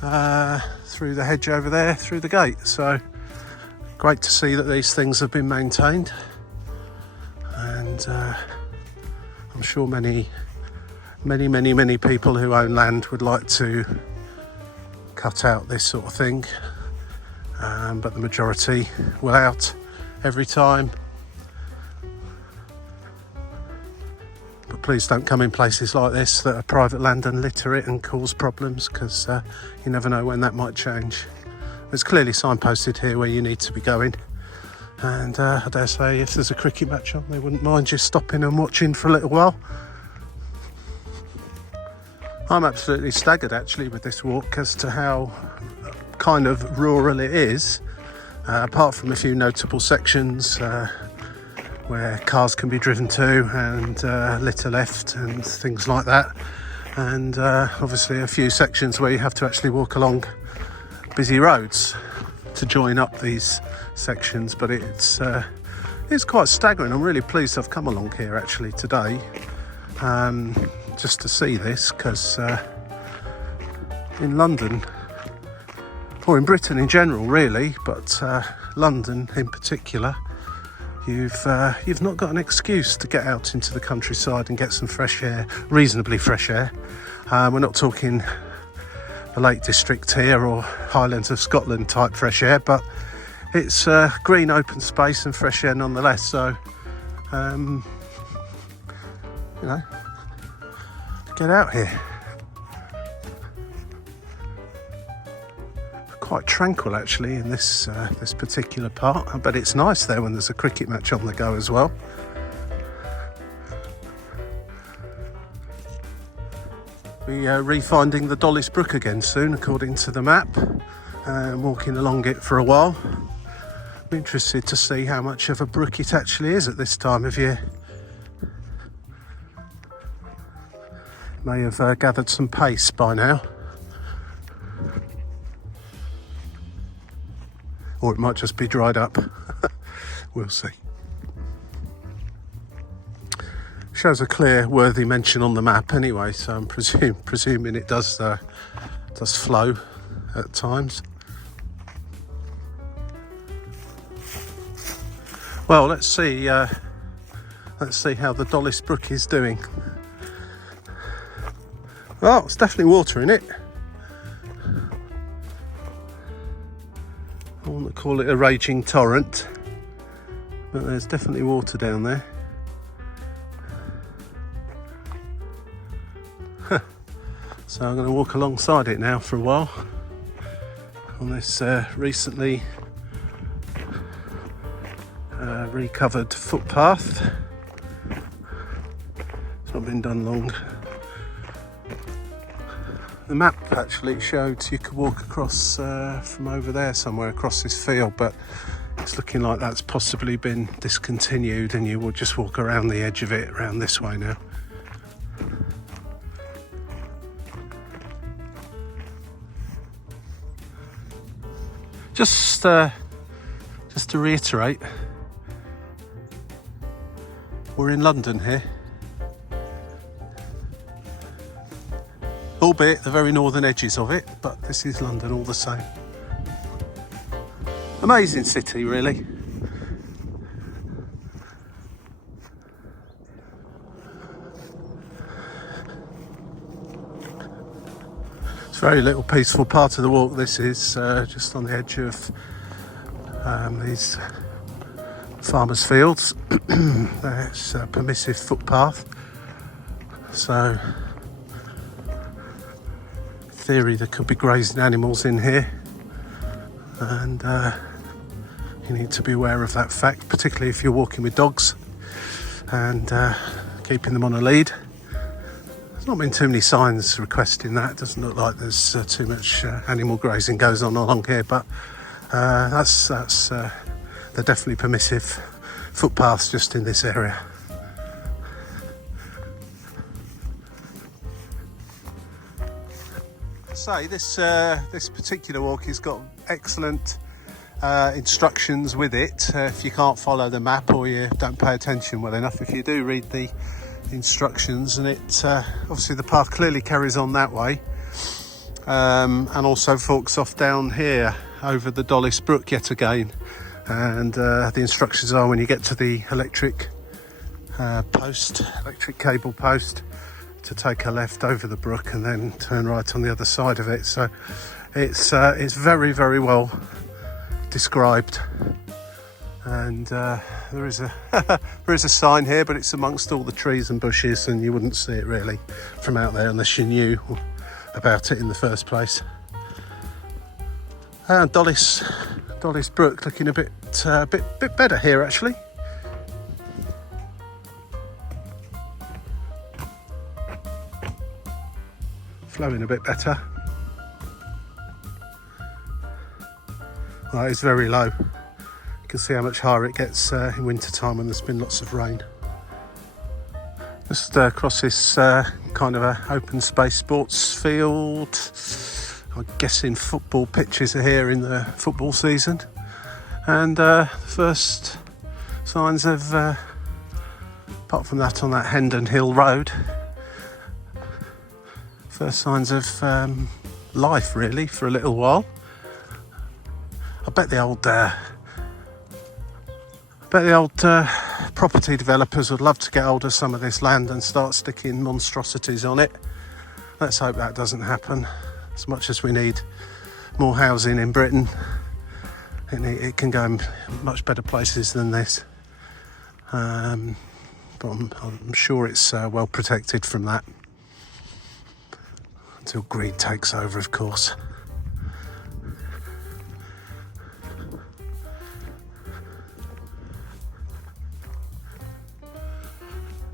through the hedge over there, through the gate. So great to see that these things have been maintained, and I'm sure many people who own land would like to cut out this sort of thing, but the majority will out every time. But please don't come in places like this that are private land and litter it and cause problems, because you never know when that might change. It's clearly signposted here where you need to be going, and I dare say if there's a cricket match on, they wouldn't mind you stopping and watching for a little while. I'm absolutely staggered actually with this walk as to how kind of rural it is, apart from a few notable sections where cars can be driven to and litter left and things like that, and obviously a few sections where you have to actually walk along busy roads to join up these sections. But it's quite staggering. I'm really pleased I've come along here actually today, just to see this, because in London, or in Britain in general really, but London in particular, you've not got an excuse to get out into the countryside and get some fresh air, reasonably fresh air. We're not talking the Lake District here or Highlands of Scotland type fresh air, but it's green open space and fresh air nonetheless. So you know, get out here. Quite tranquil actually in this this particular part, but it's nice there when there's a cricket match on the go as well. Be refinding the Dollis Brook again soon, according to the map, and walking along it for a while. I'm interested to see how much of a brook it actually is at this time of year. May have gathered some pace by now. Or it might just be dried up. We'll see. Shows a clear, worthy mention on the map anyway, so I'm presuming it does flow at times. Well, let's see how the Dollis Brook is doing. Oh, it's definitely water in it. I want to call it a raging torrent, but there's definitely water down there. So I'm going to walk alongside it now for a while on this recently recovered footpath. It's not been done long. The map actually showed you could walk across from over there somewhere across this field, but it's looking like that's possibly been discontinued and you will just walk around the edge of it around this way now. Just to reiterate, we're in London here, albeit the very northern edges of it, but this is London all the same. Amazing city, really. It's a very little peaceful part of the walk. This is just on the edge of these farmers' fields. There's a permissive footpath, so in theory there could be grazing animals in here, and you need to be aware of that fact, particularly if you're walking with dogs and keeping them on a lead. There's not been too many signs requesting that. It doesn't look like there's too much animal grazing goes on along here, but that's they're definitely permissive footpaths just in this area. Say this particular walk has got excellent instructions with it. If you can't follow the map or you don't pay attention well enough, if you do read the instructions, and it obviously the path clearly carries on that way, and also forks off down here over the Dollis Brook yet again, and the instructions are when you get to the electric cable post, to take a left over the brook and then turn right on the other side of it. So it's very, very well described, and there is a sign here, but it's amongst all the trees and bushes, and you wouldn't see it really from out there unless you knew about it in the first place. And Dollis Brook looking a bit better here actually. Flowing a bit better. Well, it's very low. You can see how much higher it gets in winter time when there's been lots of rain. Just across this kind of a open space sports field. I'm guessing football pitches are here in the football season, and the first signs of, apart from that on that Hendon Hill Road, first signs of life really for a little while. I bet the old property developers would love to get hold of some of this land and start sticking monstrosities on it. Let's hope that doesn't happen. As much as we need more housing in Britain, it can go in much better places than this. But I'm sure it's well protected from that. Until greed takes over, of course.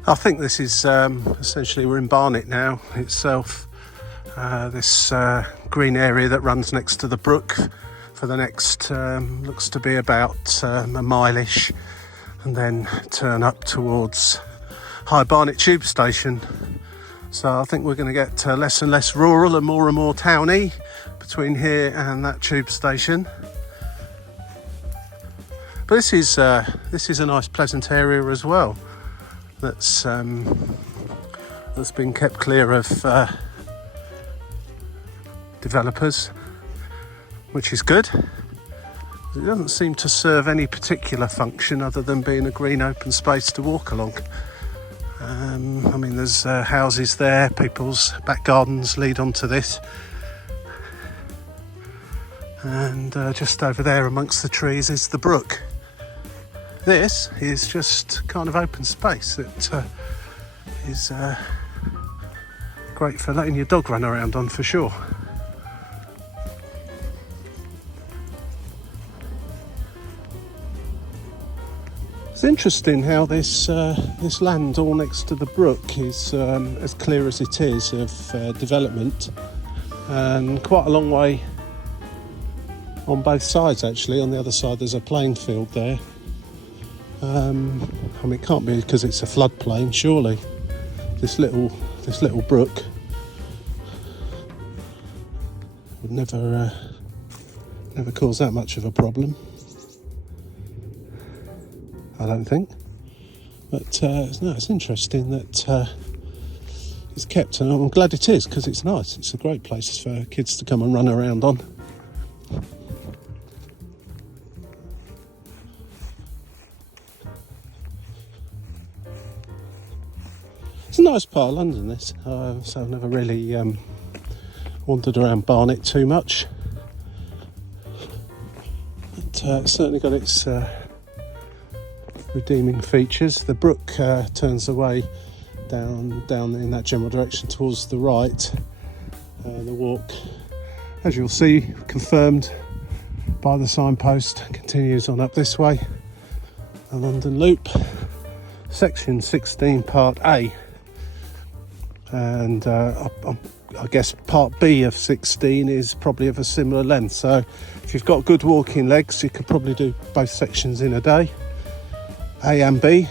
I think this is essentially, we're in Barnet now itself. this green area that runs next to the brook for the next, looks to be about a mile-ish, and then turn up towards High Barnet tube station. So I think we're going to get less and less rural and more towny between here and that tube station. But this is a nice pleasant area as well, that's been kept clear of developers, which is good. It doesn't seem to serve any particular function other than being a green open space to walk along. I mean, there's houses there, people's back gardens lead onto this, and just over there amongst the trees is the brook. This is just kind of open space that is great for letting your dog run around on, for sure. It's interesting how this land all next to the brook is as clear as it is of development, and quite a long way on both sides actually. On the other side there's a playing field there. I mean, it can't be because it's a floodplain, surely. This little brook would never cause that much of a problem, I don't think. But no, it's interesting that it's kept, and I'm glad it is, because it's nice. It's a great place for kids to come and run around on. It's a nice part of London, this, so I've never really wandered around Barnet too much. But it's certainly got its redeeming features. The brook turns away down in that general direction towards the right. The walk, as you'll see, confirmed by the signpost, continues on up this way. The London Loop, section 16, part A. And I guess part B of 16 is probably of a similar length, so if you've got good walking legs you could probably do both sections in a day, A and B.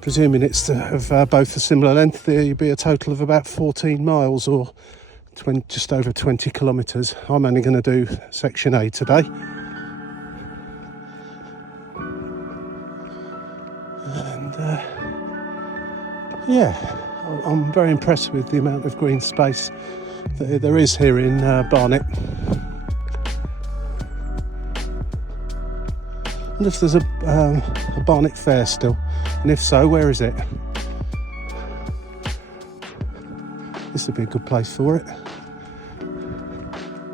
Presuming it's of both a similar length, there'll be a total of about 14 miles or just over 20 kilometres. I'm only going to do section A today. And yeah, I'm very impressed with the amount of green space that there is here in Barnet. And if there's a Barnet Fair still, and if so, where is it? This would be a good place for it.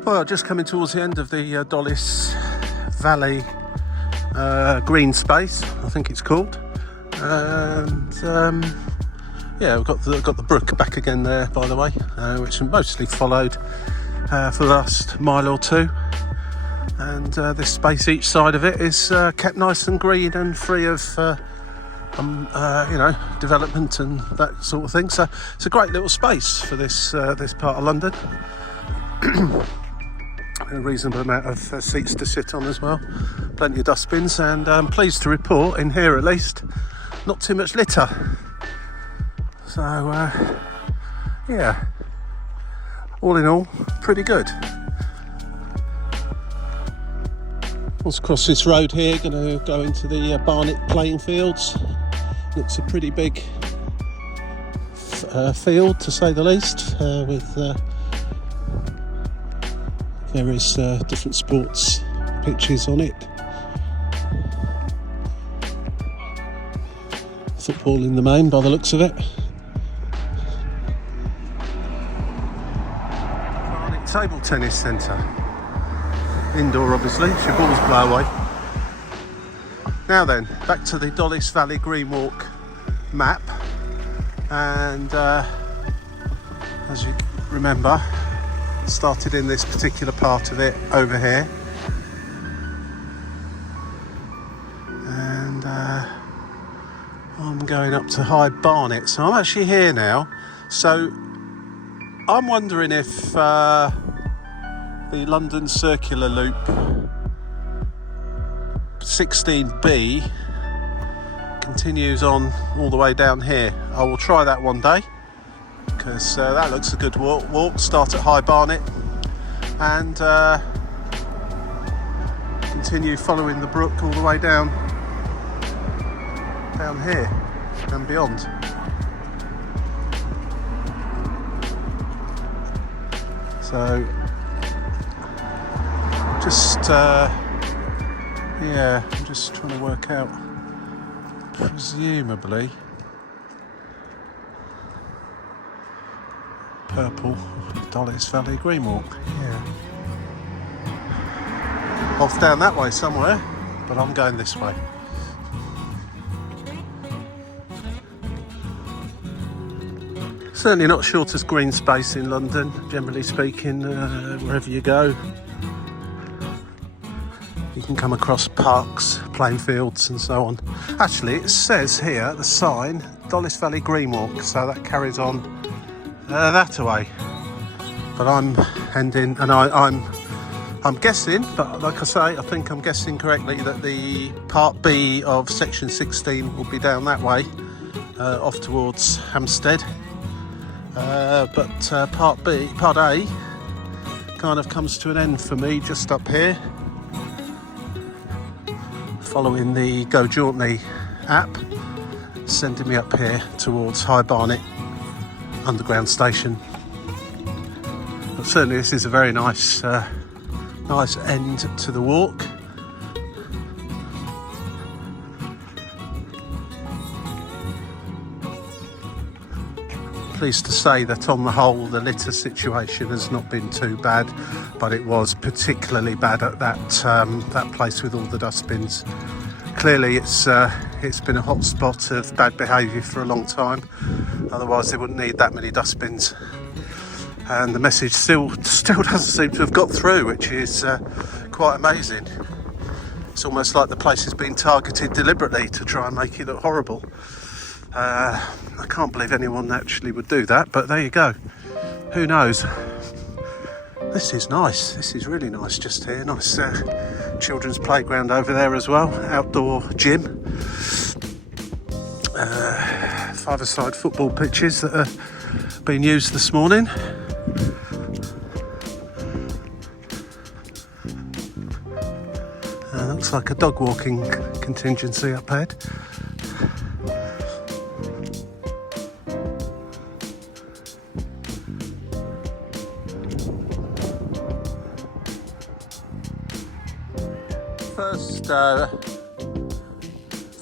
Well, just coming towards the end of the Dollis Valley green space, I think it's called. And yeah, we've got the brook back again there, by the way, which I mostly followed for the last mile or two. And this space each side of it is kept nice and green and free of development and that sort of thing. So it's a great little space for this part of London. A reasonable amount of seats to sit on as well. Plenty of dustbins, and I'm pleased to report, in here at least, not too much litter. So yeah, all in all, pretty good. Once across this road here, going to go into the Barnet playing fields. Looks a pretty big field, to say the least, with various different sports pitches on it. Football in the main, by the looks of it. Barnet Table Tennis Centre. Indoor, obviously, it's your balls blow away. Now then, back to the Dollis Valley Green Walk map. And as you remember, started in this particular part of it over here. And I'm going up to High Barnet. So I'm actually here now. So I'm wondering if the London Circular Loop 16B continues on all the way down here. I will try that one day, because that looks a good walk. Start at High Barnet and continue following the brook all the way down here and beyond. So just yeah, I'm just trying to work out, presumably purple Dollis Valley Green Walk. Yeah, off down that way somewhere, but I'm going this way. Certainly not shortest green space in London, generally speaking. Wherever you go, you can come across parks, playing fields and so on. Actually, it says here, the sign, Dollis Valley Green Walk, so that carries on that way. But I'm heading, and I'm guessing, but like I say, I think I'm guessing correctly, that the part B of section 16 will be down that way, off towards Hampstead. But part A kind of comes to an end for me just up here, following the Go Jauntly app, sending me up here towards High Barnet underground station. But certainly this is a very nice end to the walk. Pleased to say that on the whole the litter situation has not been too bad, but it was particularly bad at that place with all the dustbins. Clearly it's been a hot spot of bad behaviour for a long time, otherwise they wouldn't need that many dustbins. And the message still doesn't seem to have got through, which is quite amazing. It's almost like the place has been targeted deliberately to try and make it look horrible. I can't believe anyone actually would do that, but there you go. Who knows? This is nice. This is really nice just here. Nice children's playground over there as well. Outdoor gym. Five-a-side football pitches that are being used this morning. Looks like a dog walking contingency up ahead.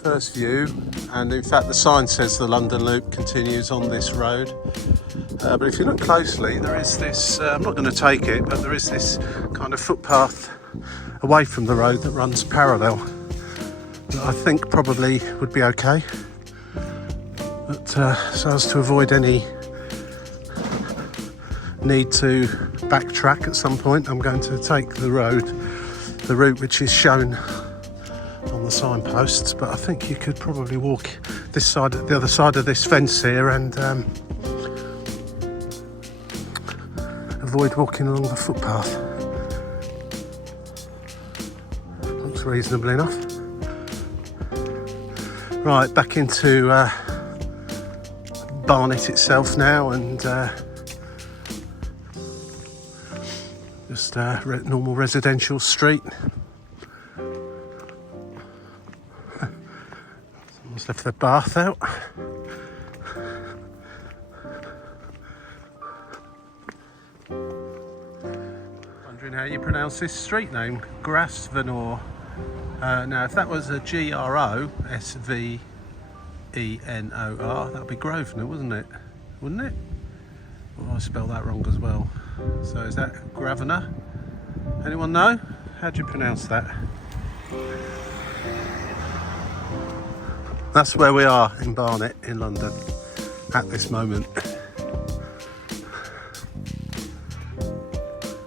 First view, and in fact the sign says the London Loop continues on this road, but if you look closely there is this, I'm not going to take it, but there is this kind of footpath away from the road that runs parallel that I think probably would be okay, but so as to avoid any need to backtrack at some point, I'm going to take the route which is shown on the signposts. But I think you could probably walk this side, the other side of this fence here, and avoid walking along the footpath. Looks reasonable enough. Right, back into Barnet itself now, and just normal residential street. Someone's left their bath out. Wondering how you pronounce this street name, Grosvenor. Now, if that was a Grosvenor, that would be Grosvenor, wouldn't it? Wouldn't it? Or I spelled that wrong as well. So is that Grosvenor? Anyone know? How do you pronounce that? That's where we are in Barnet in London at this moment.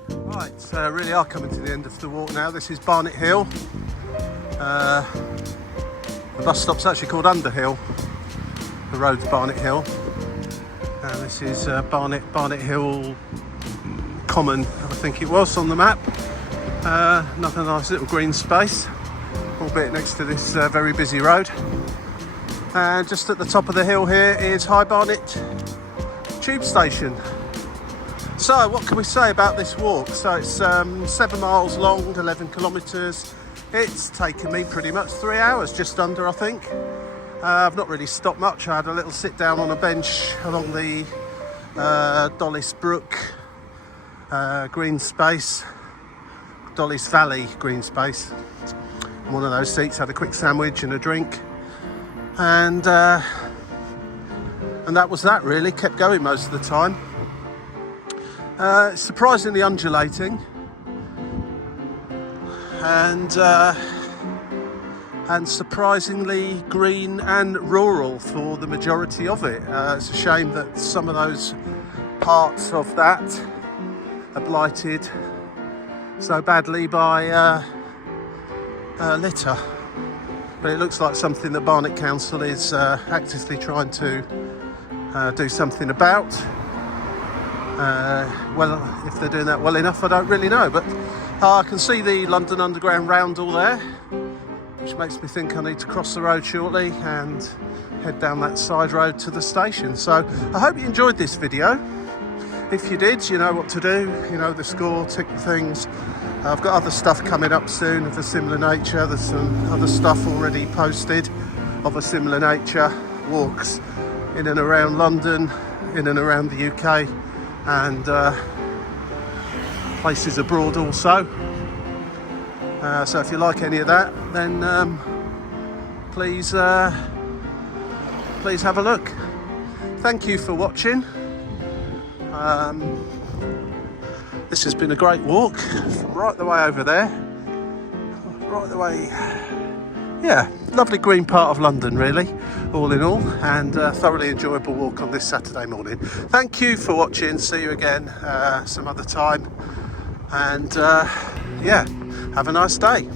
Right, so really are coming to the end of the walk now. This is Barnet Hill. The bus stop's actually called Underhill. The road's Barnet Hill. This is Barnet Hill Common, I think it was on the map. Another nice little green space, albeit next to this very busy road. And just at the top of the hill here is High Barnet tube station. So what can we say about this walk? So it's 7 miles long, 11 kilometres. It's taken me pretty much 3 hours, just under, I think. I've not really stopped much. I had a little sit down on a bench along the Dollis Brook green space, Dollis Valley green space. One of those seats, had a quick sandwich and a drink, and that was that really. Kept going most of the time. It's surprisingly undulating, and surprisingly green and rural for the majority of it. It's a shame that some of those parts of that are blighted so badly by litter. But it looks like something that Barnet Council is actively trying to do something about. Well, if they're doing that well enough, I don't really know. But I can see the London Underground roundel there, which makes me think I need to cross the road shortly and head down that side road to the station. So I hope you enjoyed this video. If you did, you know what to do, you know the score, tick the things. I've got other stuff coming up soon of a similar nature. There's some other stuff already posted of a similar nature, walks in and around London, in and around the UK, and places abroad also. So if you like any of that, then please have a look. Thank you for watching. This has been a great walk, right the way over there, right the way, yeah, lovely green part of London really, all in all, and thoroughly enjoyable walk on this Saturday morning. Thank you for watching. See you again some other time, and yeah, have a nice day.